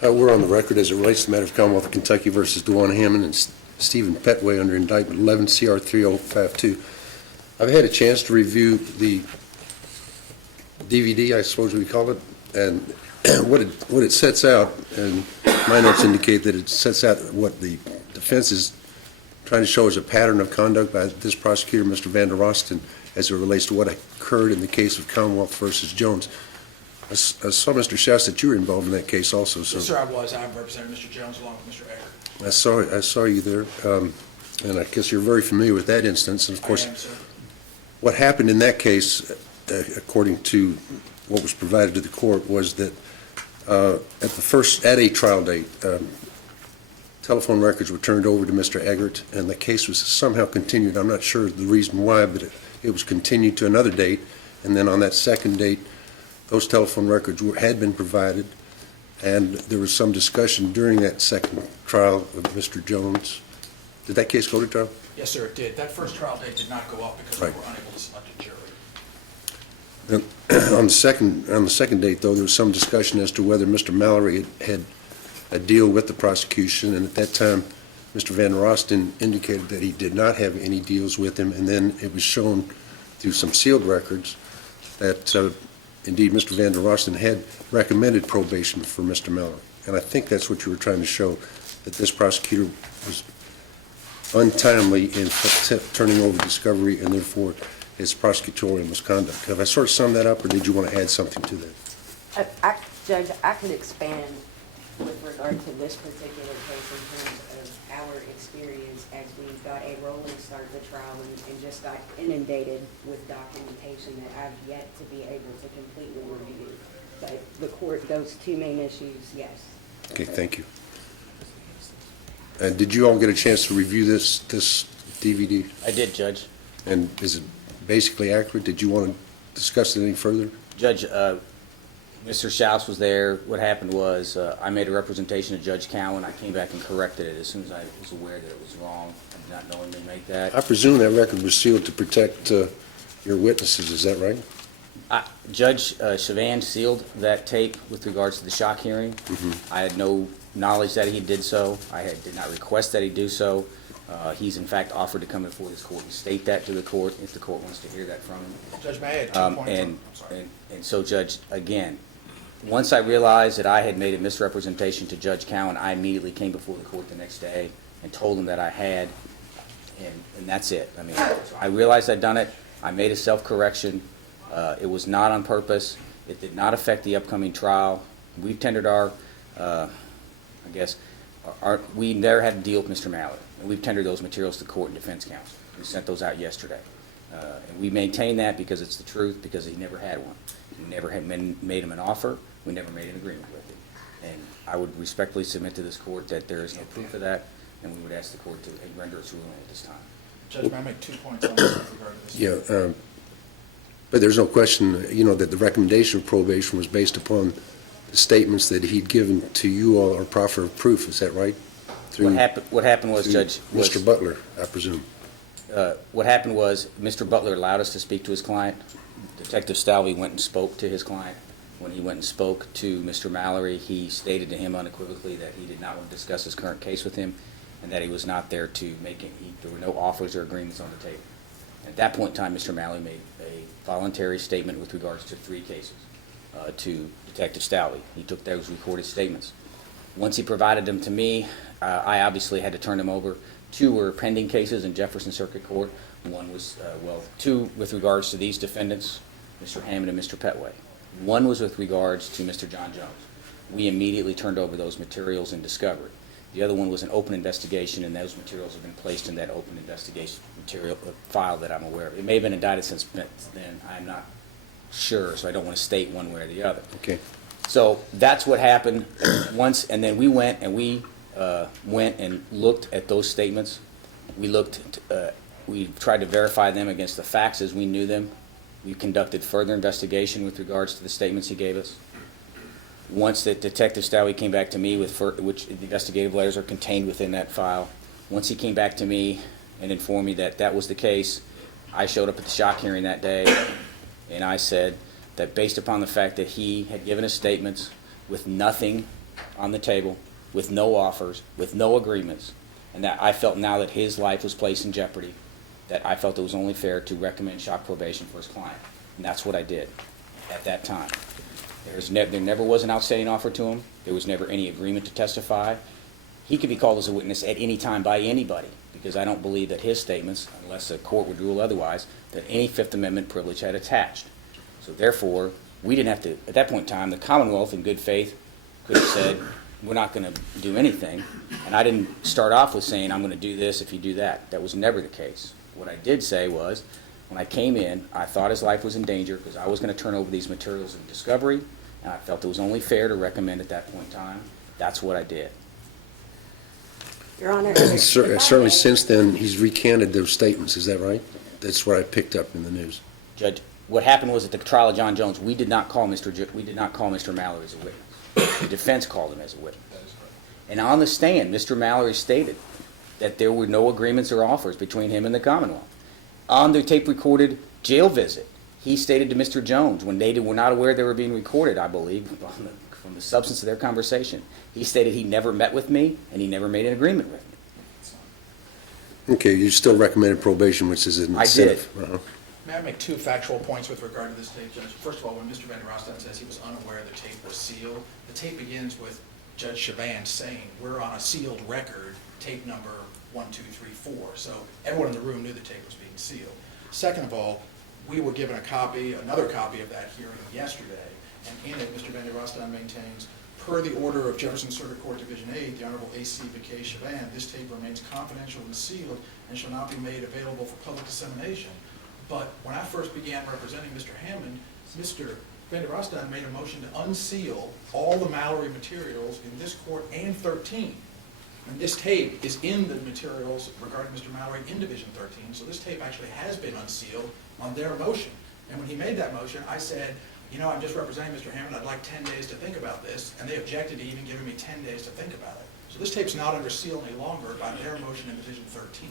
We're on the record as it relates to the matter of Commonwealth of Kentucky versus DeJuan Hammond and Stephen Pettway under indictment 11 CR 3052. I've had a chance to review the DVD, I suppose we call it, and what it sets out, and my notes indicate that it sets out what the defense is trying to show as a pattern of conduct by this prosecutor, Mr. Van der Rosten, as it relates to what occurred in the case of Commonwealth versus Jones. I saw, Mr. Schaus, that you were involved in that case also. So yes, sir, I was. I represented Mr. Jones along with Mr. Eggert. I saw you there, and I guess you're very familiar with that instance. And of course, I am, sir. What happened in that case, according to what was provided to the court, was that at a trial date, telephone records were turned over to Mr. Eggert, and the case was somehow continued. I'm not sure the reason why, but it was continued to another date, and then on that second date, those telephone records had been provided, and there was some discussion during that second trial of Mr. Jones. Did that case go to trial? Yes, sir, it did. That first trial date did not go up because Right. we were unable to select a jury. On the second date, though, there was some discussion as to whether Mr. Mallory had a deal with the prosecution, and at that time, Mr. Van der Rosten indicated that he did not have any deals with him, and then it was shown through some sealed records that indeed Mr. Van der Rosten had recommended probation for Mr. Mallory. And I think that's what you were trying to show, that this prosecutor was untimely in turning over discovery and therefore his prosecutorial misconduct. Have I sort of summed that up, or did you want to add something to that? Judge, I could expand with regard to this particular case in terms of our experience as we got a rolling start to the trial and just got inundated with documentation that I've yet to be able to completely review. But the court, those two main issues, yes. Okay, thank you. Did you all get a chance to review this DVD? I did, Judge. And is it basically accurate? Did you want to discuss it any further? Judge, Mr. Schaus was there. What happened was I made a representation to Judge Cowan. I came back and corrected it as soon as I was aware that it was wrong. I did not knowingly make that. I presume that record was sealed to protect your witnesses. Is that right? Judge Chavan sealed that tape with regards to the shock hearing. I had no knowledge that he did so. I did not request that he do so. He's in fact offered to come before this court and state that to the court if the court wants to hear that from him. Judge, may I add 2 points? I'm sorry. And so, Judge, again, once I realized that I had made a misrepresentation to Judge Cowan, I immediately came before the court the next day and told him that I had, and that's it. I mean, so I realized I'd done it. I made a self-correction. It was not on purpose. It did not affect the upcoming trial. We've tendered our, we never had to deal with Mr. Mallory. And we've tendered those materials to court and defense counsel. We sent those out yesterday. And we maintain that because it's the truth, because he never had one. We never had made him an offer. We never made an agreement with him. And I would respectfully submit to this court that there is no proof of that, and we would ask the court to render its ruling at this time. Judge, may I make 2 points on this with regard to this? Yeah. But there's no question, that the recommendation of probation was based upon the statements that he'd given to you all or proffer of proof. Is that right? What happened was, Judge, Mr. Butler, I presume. What happened was Mr. Butler allowed us to speak to his client. Detective Stalvey went and spoke to his client. When he went and spoke to Mr. Mallory, he stated to him unequivocally that he did not want to discuss his current case with him and that he was not there to make it. There were no offers or agreements on the table. At that point in time, Mr. Mallory made a voluntary statement with regards to 3 cases to Detective Stalvey. He took those recorded statements. Once he provided them to me, I obviously had to turn them over. 2 were pending cases in Jefferson Circuit Court. One was, 2 with regards to these defendants, Mr. Hammond and Mr. Pettway. 1 was with regards to Mr. John Jones. We immediately turned over those materials in discovery. The other one was an open investigation, and those materials have been placed in that open investigation material file that I'm aware of. It may have been indicted since then. I'm not sure, so I don't want to state one way or the other. Okay. So that's what happened once, and then we went and looked at those statements. We tried to verify them against the facts as we knew them. We conducted further investigation with regards to the statements he gave us. Once that Detective Stalvey came back to me with which the investigative letters are contained within that file, once he came back to me and informed me that that was the case, I showed up at the shock hearing that day, and I said that based upon the fact that he had given us statements with nothing on the table with no offers, with no agreements, and that I felt now that his life was placed in jeopardy, that I felt it was only fair to recommend shock probation for his client. And that's what I did at that time. There never was an outstanding offer to him. There was never any agreement to testify. He could be called as a witness at any time by anybody, because I don't believe that his statements, unless the court would rule otherwise, that any Fifth Amendment privilege had attached. So therefore, we didn't have to, at that point in time, the Commonwealth in good faith could have said, we're not going to do anything. And I didn't start off with saying, I'm going to do this if you do that. That was never the case. What I did say was, when I came in, I thought his life was in danger because I was going to turn over these materials in discovery, and I felt it was only fair to recommend at that point in time. That's what I did. Your Honor. Certainly since then, he's recanted those statements, is that right? That's what I picked up in the news. Judge, what happened was at the trial of John Jones, we did not call Mr. Mallory as a witness. The defense called him as a witness. And on the stand, Mr. Mallory stated that there were no agreements or offers between him and the Commonwealth. On the tape-recorded jail visit, he stated to Mr. Jones, when they were not aware they were being recorded, I believe, from the substance of their conversation, he stated he never met with me and he never made an agreement with me. Okay, you still recommended probation, which is an incentive. I did. May I make two factual points with regard to this tape, Judge? First of all, when Mr. Van der Rosten says he was unaware the tape was sealed, the tape begins with Judge Chaban saying, we're on a sealed record, tape number 1, 2, 3, 4. So everyone in the room knew the tape was being sealed. Second of all, we were given another copy of that hearing yesterday, and in it, Mr. Van der Rosten maintains, per the order of Jefferson Circuit Court Division 8, the Honorable A.C. McKay Chaban, this tape remains confidential and sealed and shall not be made available for public dissemination. But when I first began representing Mr. Hammond, Mr. Van der Rosten made a motion to unseal all the Mallory materials in this court and 13. And this tape is in the materials regarding Mr. Mallory in Division 13, so this tape actually has been unsealed on their motion. And when he made that motion, I said, you know, I'm just representing Mr. Hammond, I'd like 10 days to think about this, and they objected to even giving me 10 days to think about it. So this tape's not under seal any longer by their motion in Division 13.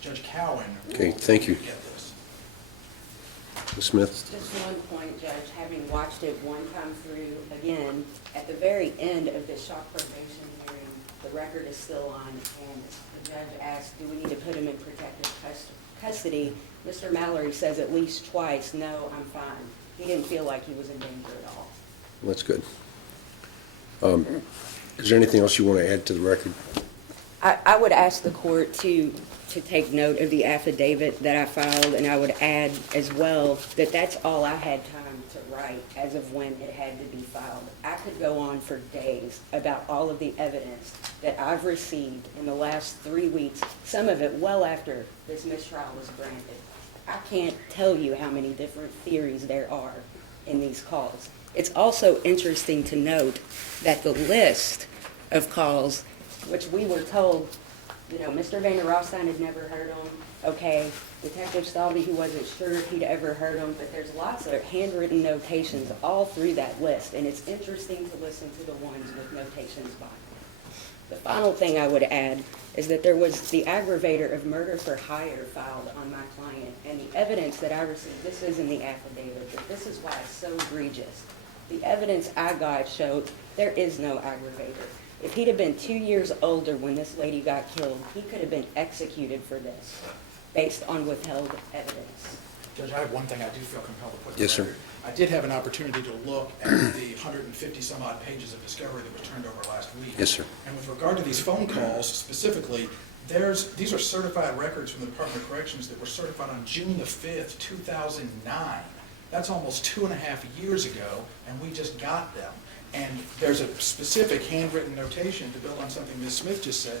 Judge Cowan Okay, thank you. get this. Ms. Smith? Just one point, Judge, having watched it one time through, again, at the very end of the shock probation hearing, the record is still on, and the judge asked, do we need to put him in protective custody? Mr. Mallory says at least twice, no, I'm fine. He didn't feel like he was in danger at all. That's good. Is there anything else you want to add to the record? I would ask the court to take note of the affidavit that I filed, and I would add as well that that's all I had time to write as of when it had to be filed. I could go on for days about all of the evidence that I've received in the last 3 weeks, some of it well after this mistrial was granted. I can't tell you how many different theories there are in these calls. It's also interesting to note that the list of calls, which we were told, you know, Mr. Van der Rosten had never heard them. Okay, Detective Stalvey, he wasn't sure if he'd ever heard them, but there's lots of handwritten notations all through that list, and it's interesting to listen to the ones with notations by them. The final thing I would add is that there was the aggravator of murder for hire filed on my client, and the evidence that I received, this is in the affidavit, but this is why it's so egregious. The evidence I got showed there is no aggravator. If he'd have been 2 years older when this lady got killed, he could have been executed for this, based on withheld evidence. Judge, I have one thing I do feel compelled to put. Yes, sir. I did have an opportunity to look at the 150 some odd pages of discovery that was turned over last week. Yes, sir. And with regard to these phone calls specifically, these are certified records from the Department of Corrections that were certified on June the 5th, 2009. That's almost 2.5 years ago, and we just got them. And there's a specific handwritten notation to build on something Ms. Smith just said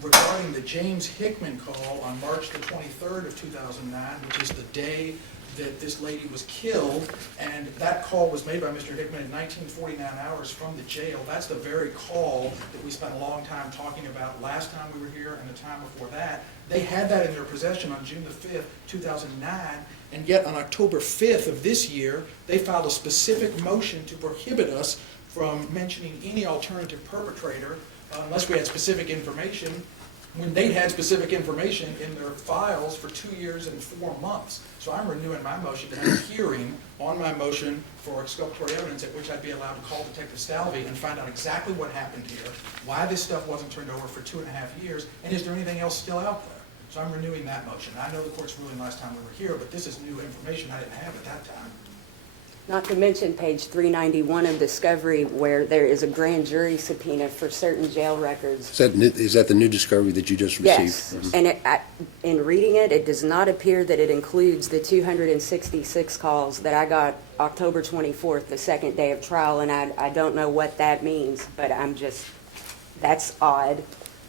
regarding the James Hickman call on March the 23rd of 2009, which is the day that this lady was killed, and that call was made by Mr. Hickman in 1949 hours from the jail. That's the very call that we spent a long time talking about last time we were here and the time before that. They had that in their possession on June the 5th, 2009, and yet on October 5th of this year, they filed a specific motion to prohibit us from mentioning any alternative perpetrator unless we had specific information. when they had specific information in their files for 2 years and 4 months. So I'm renewing my motion to have a hearing on my motion for exculpatory evidence, at which I'd be allowed to call Detective Stalvey and find out exactly what happened here, why this stuff wasn't turned over for 2.5 years, and is there anything else still out there? So I'm renewing that motion. I know the court's ruling last time we were here, but this is new information I didn't have at that time. Not to mention page 391 of discovery, where there is a grand jury subpoena for certain jail records. Is that the new discovery that you just received? Yes, and in reading it, it does not appear that it includes the 266 calls that I got October 24th, the second day of trial, and I don't know what that means, but that's odd.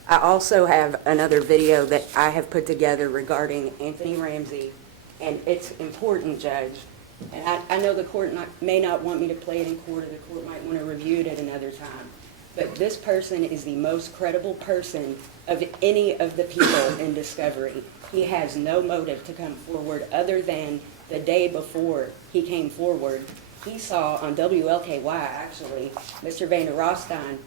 I also have another video that I have put together regarding Anthony Ramsey, and it's important, Judge. And I know the court may not want me to play it in court, or the court might want to review it at another time. But this person is the most credible person of any of the people in discovery. He has no motive to come forward other than the day before he came forward. He saw on WLKY, actually, Mr. Van der Rostein,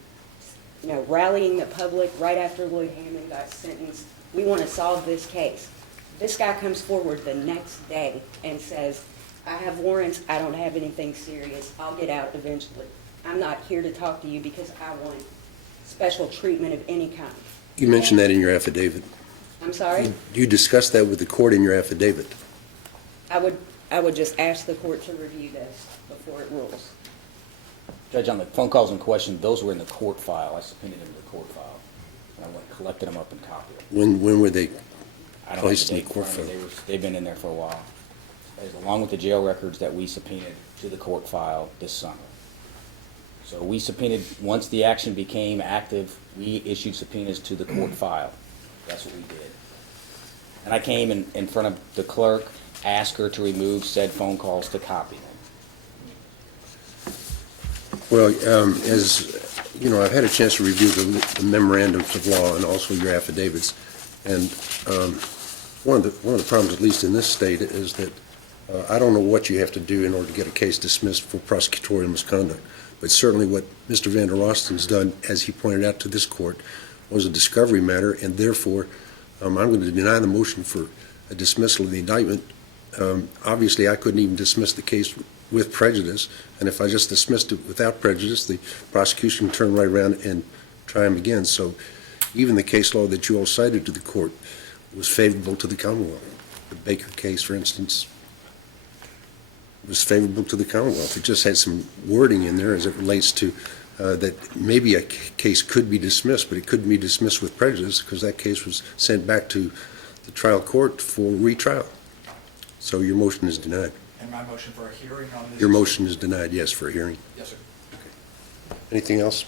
rallying the public right after Lloyd Hammond got sentenced. We want to solve this case. This guy comes forward the next day and says, I have warrants, I don't have anything serious, I'll get out eventually. I'm not here to talk to you because I want special treatment of any kind. You mentioned that in your affidavit. I'm sorry? You discussed that with the court in your affidavit. I would just ask the court to review this before it rules. Judge, on the phone calls in question, those were in the court file. I subpoenaed them to the court file. And I went and collected them up and copied them. When were they I don't have placed the in date the court in front of me. file? They've been in there for a while, along with the jail records that we subpoenaed to the court file this summer. So we subpoenaed, once the action became active, we issued subpoenas to the court file. That's what we did. And I came in front of the clerk, asked her to remove said phone calls to copy them. Well, as you know, I've had a chance to review the memorandums of law and also your affidavits. And one of the problems, at least in this state, is that I don't know what you have to do in order to get a case dismissed for prosecutorial misconduct. But certainly what Mr. Van der Rosten's done, as he pointed out to this court, was a discovery matter, and therefore I'm going to deny the motion for a dismissal of the indictment. Obviously, I couldn't even dismiss the case with prejudice, and if I just dismissed it without prejudice, the prosecution would turn right around and try him again. So even the case law that you all cited to the court was favorable to the Commonwealth. The Baker case, for instance, was favorable to the Commonwealth. It just had some wording in there as it relates to that maybe a case could be dismissed, but it couldn't be dismissed with prejudice because that case was sent back to the trial court for retrial. So your motion is denied. And my motion for a hearing on this? Your motion is denied, yes, for a hearing. Yes, sir. Anything else?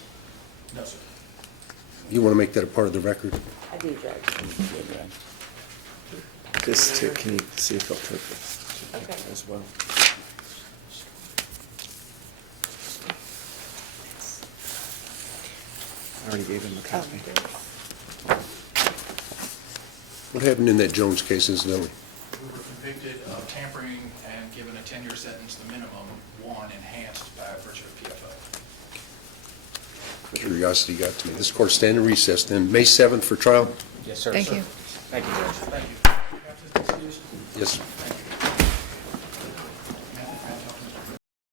No, sir. You want to make that a part of the record? I do, Judge. Just to, can you see if I'll take this Okay. as well? I already gave him a copy. What happened in that Jones case, incidentally? We were convicted of tampering and given a 10-year sentence, the minimum, one enhanced by virtue of PFO. Curiosity got to me. This court stand in recess then. May 7th for trial? Yes, sir. Thank you. Thank you, Judge. Thank you. You have to excuse? Yes.